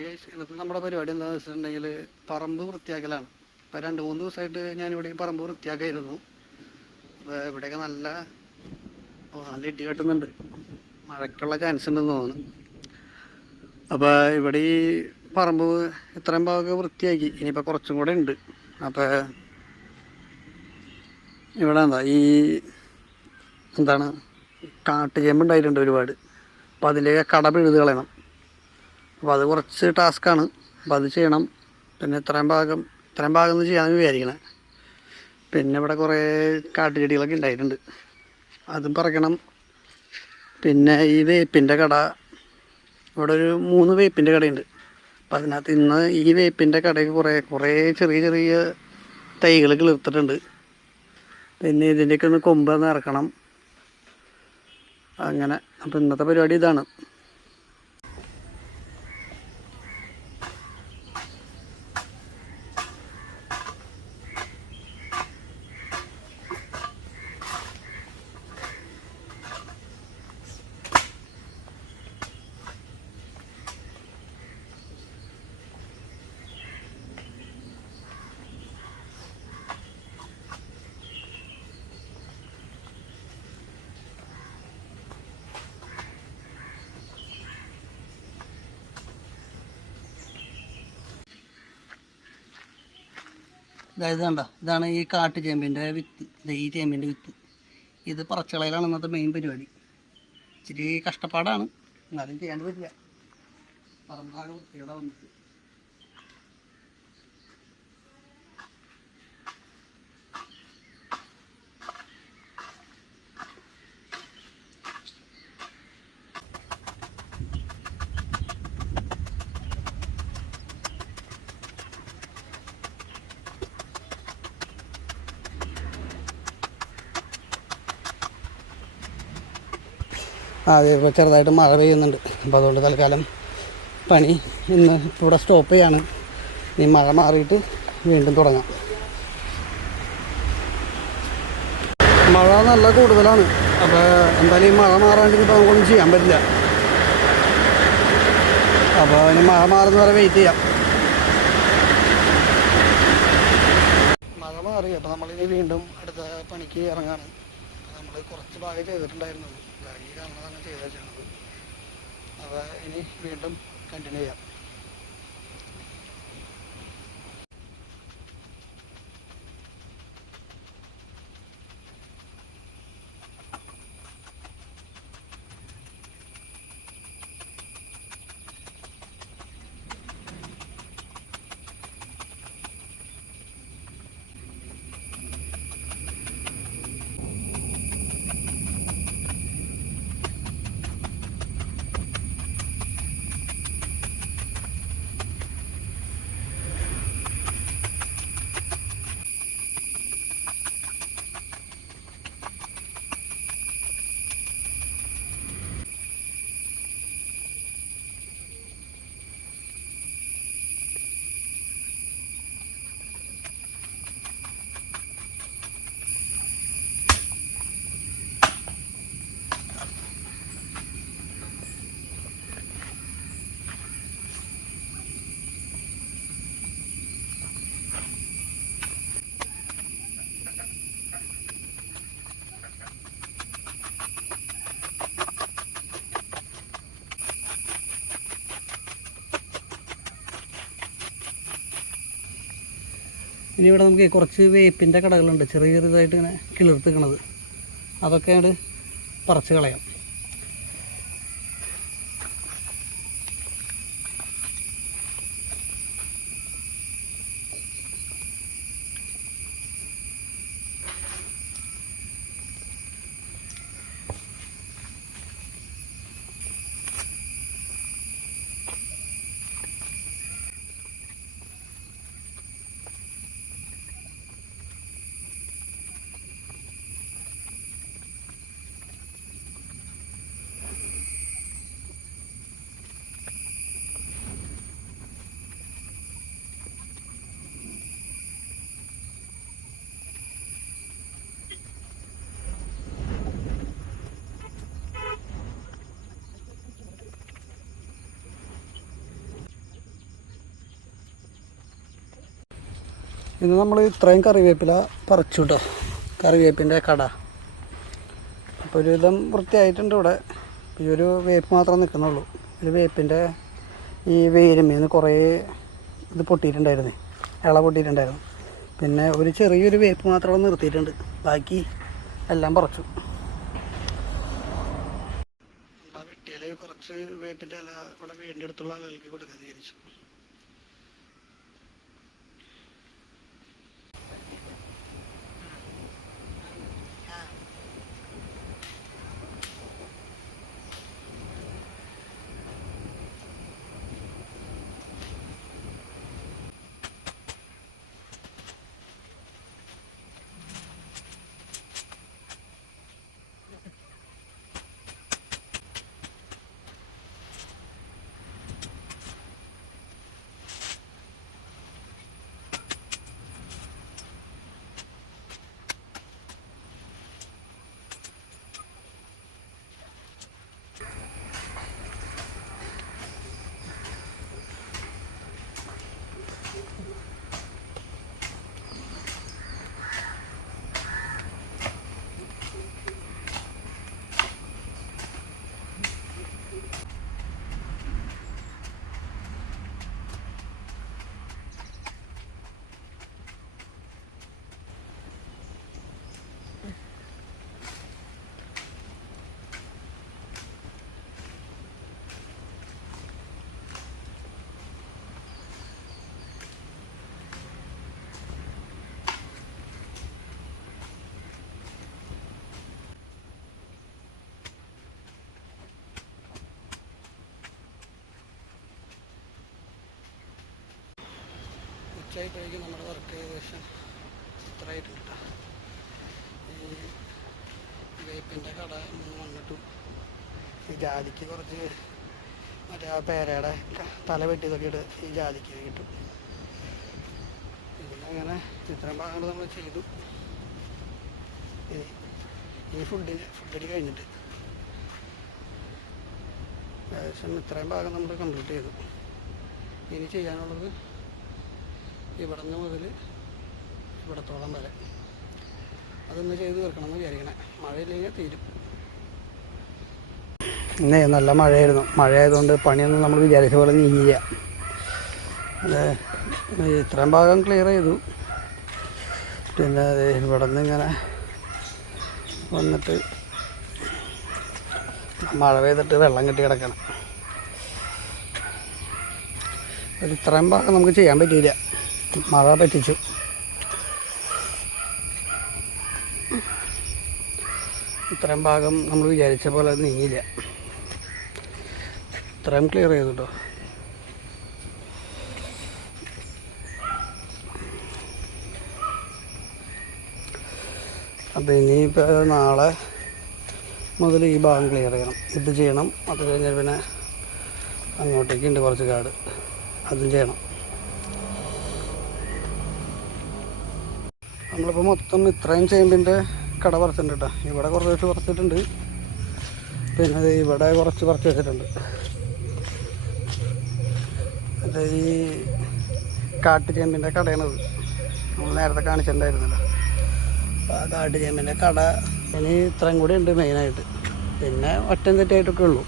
ഇന്നത്തെ നമ്മുടെ പരിപാടി എന്താണെന്ന് വെച്ചിട്ടുണ്ടെങ്കിൽ പറമ്പ് വൃത്തിയാക്കലാണ്. ഇപ്പോൾ 2-3 ദിവസമായിട്ട് ഞാനിവിടെ ഈ പറമ്പ് വൃത്തിയാക്കായിരുന്നു. അപ്പോൾ ഇവിടെയൊക്കെ നല്ല ഇടി കെട്ടുന്നുണ്ട്, മഴയ്ക്കുള്ള ചാൻസ് ഉണ്ടെന്ന് തോന്നുന്നു. അപ്പോൾ ഇവിടെ ഈ പറമ്പ് ഇത്രയും ഭാഗമൊക്കെ വൃത്തിയാക്കി, ഇനിയിപ്പോൾ കുറച്ചും കൂടെ ഉണ്ട്. അപ്പോൾ ഇവിടെ എന്താണ് കാട്ടുചേമ്പ് ഉണ്ടായിട്ടുണ്ട് ഒരുപാട്. അപ്പോൾ അതിലേക്ക് കട പിഴുത് കളയണം. അപ്പോൾ അത് കുറച്ച് ടാസ്ക്കാണ്. അപ്പോൾ അത് ചെയ്യണം. പിന്നെ ഇത്രയും ഭാഗം എന്ന് ചെയ്യാമെന്ന് വിചാരിക്കണേ. പിന്നെ ഇവിടെ കുറേ കാട്ടുചെടികളൊക്കെ ഉണ്ടായിട്ടുണ്ട്, അതും പറിക്കണം. പിന്നെ ഈ വേപ്പിൻ്റെ കട, ഇവിടെ ഒരു 3 വേപ്പിൻ്റെ കടയുണ്ട്. അപ്പം അതിനകത്ത് ഇന്ന് ഈ വേപ്പിൻ്റെ കടയ്ക്ക് കുറേ ചെറിയ ചെറിയ തൈകൾ കിളിർത്തിട്ടുണ്ട്. പിന്നെ ഇതിൻ്റെയൊക്കെ ഒന്ന് കൊമ്പ് ഇറക്കണം. അങ്ങനെ അപ്പം ഇന്നത്തെ പരിപാടി ഇതാണ്. ഇതാണ് ഈ കാട്ടുചേമ്പിൻ്റെ വിത്ത്. ഈ ചേമ്പിൻ്റെ വിത്ത് ഇത് പറച്ചളയിലാണ് ഇന്നത്തെ മെയിൻ പരിപാടി. ഇച്ചിരി കഷ്ടപ്പാടാണ്, എന്നാലും ചെയ്യാണ്ട് പറ്റില്ല. പറമ്പാകെ വൃത്തിയോടെ വന്നിട്ട് ഇപ്പോൾ ചെറുതായിട്ട് മഴ പെയ്യുന്നുണ്ട്. അപ്പോൾ അതുകൊണ്ട് തൽക്കാലം പണി ഇന്ന് ഇവിടെ സ്റ്റോപ്പ് ചെയ്യാണ്. ഇനി മഴ മാറിയിട്ട് വീണ്ടും തുടങ്ങാം. മഴ നല്ല കൂടുതലാണ്. അപ്പോൾ എന്തായാലും ഈ മഴ മാറാണ്ടെങ്കിൽ ഇപ്പോൾ നമുക്കൊന്നും ചെയ്യാൻ പറ്റില്ല. അപ്പോൾ ഇനി മഴ മാറുന്ന വരെ വെയിറ്റ് ചെയ്യാം. മഴ മാറി, അപ്പോൾ നമ്മളിനി വീണ്ടും അടുത്ത പണിക്ക് ഇറങ്ങാണ്. നമ്മൾ കുറച്ച് ഭാഗം ചെയ്തിട്ടുണ്ടായിരുന്നുള്ളൂ, ഈ കാണുന്നതാണ് ചെയ്ത് വെച്ചിരുന്നത്. അപ്പോൾ ഇനി വീണ്ടും കണ്ടിന്യൂ ചെയ്യാം. ഇനി ഇവിടെ നമുക്ക് കുറച്ച് വേപ്പിൻ്റെ കടകളുണ്ട്, ചെറിയ ചെറുതായിട്ട് ഇങ്ങനെ കിളിർത്തിക്കണത്. അതൊക്കെ അങ്ങോട്ട് പറിച്ച് കളയാം. ഇന്ന് നമ്മൾ ഇത്രയും കറിവേപ്പില പറിച്ചു കേട്ടോ, കറിവേപ്പിൻ്റെ കട. അപ്പോൾ ഒരുവിധം വൃത്തിയായിട്ടുണ്ട് ഇവിടെ. ഈ ഒരു വേപ്പ് മാത്രമേ നിൽക്കുന്നുള്ളൂ. ഒരു വേപ്പിൻ്റെ ഈ വേരുമേന്ന് കുറേ ഇത് പൊട്ടിയിട്ടുണ്ടായിരുന്നു, ഇള പൊട്ടിയിട്ടുണ്ടായിരുന്നു. പിന്നെ ഒരു ചെറിയൊരു വേപ്പ് മാത്രം അവിടെ നിർത്തിയിട്ടുണ്ട്, ബാക്കി എല്ലാം പറിച്ചു. വെട്ടിയില കുറച്ച് വേപ്പിൻ്റെ ഇല ഇവിടെ വീടിൻ്റെ അടുത്തുള്ള ആളുകൾക്ക് കൊടുക്കാൻ വിചാരിച്ചു. ഉച്ചയായപ്പോഴേക്കും നമ്മുടെ വർക്ക് ഏകദേശം ഇത്രയായിട്ടുണ്ട് കേട്ടോ. ഈ വേപ്പിൻ്റെ കട വന്നിട്ടു. ഈ ജാതിക്ക് കുറച്ച് മറ്റേ ആ പേരയുടെ തല വെട്ടിയതൊക്കെ ഇട്ട് ഈ ജാതിക്ക് കിട്ടും. അങ്ങനെ ഇത്രയും ഭാഗങ്ങൾ നമ്മൾ ചെയ്തു. ഈ ഫുഡടി കഴിഞ്ഞിട്ട് ഏകദേശം ഇത്രയും ഭാഗം നമ്മൾ കംപ്ലീറ്റ് ചെയ്തു. ഇനി ചെയ്യാനുള്ളത് ഇവിടെ നിന്ന് മുതൽ ഇവിടത്തോളം വരെ അതൊന്ന് ചെയ്ത് തീർക്കണമെന്ന് വിചാരിക്കണേ. മഴയില്ലെങ്കിൽ തീരും. ഇന്നേ നല്ല മഴയായിരുന്നു. മഴയായതുകൊണ്ട് പണിയൊന്നും നമ്മൾ വിചാരിച്ച പോലെ നീങ്ങില്ല. അത് ഇത്രയും ഭാഗം ക്ലിയർ ചെയ്തു. പിന്നെ ഇവിടെ നിന്ന് ഇങ്ങനെ വന്നിട്ട് മഴ പെയ്തിട്ട് വെള്ളം കെട്ടി കിടക്കണം. ഒരു ഇത്രയും ഭാഗം നമുക്ക് ചെയ്യാൻ പറ്റിയില്ല, മഴ പറ്റിച്ചു. ഇത്രയും ഭാഗം നമ്മൾ വിചാരിച്ച പോലെ നീങ്ങില്ല. ഇത്രയും ക്ലിയർ ചെയ്തു കേട്ടോ. അപ്പോൾ ഇനിയിപ്പോൾ നാളെ മുതൽ ഈ ഭാഗം ക്ലിയർ ചെയ്യണം, ഇത് ചെയ്യണം. അത് കഴിഞ്ഞാൽ പിന്നെ അങ്ങോട്ടേക്കുണ്ട് കുറച്ച് കാട്, അതും ചെയ്യണം. നമ്മളിപ്പോൾ മൊത്തം ഇത്രയും ചേമ്പിൻ്റെ കട പറിച്ചിട്ടുണ്ട് കേട്ടോ. ഇവിടെ കുറച്ച് പറിച്ചിട്ടുണ്ട്, പിന്നെ ഇവിടെ കുറച്ച് പറിച്ച് വെച്ചിട്ടുണ്ട്. അത് ഈ കാട്ടുചേമ്പിൻ്റെ കടയാണത്, നമ്മൾ നേരത്തെ കാണിച്ചിട്ടുണ്ടായിരുന്നല്ലോ. അപ്പോൾ ആ കാട്ടുചേമ്പിൻ്റെ കട ഇനി ഇത്രയും കൂടി ഉണ്ട് മെയിനായിട്ട്. പിന്നെ ഒറ്റം തെറ്റായിട്ടൊക്കെ ഉള്ളൂ.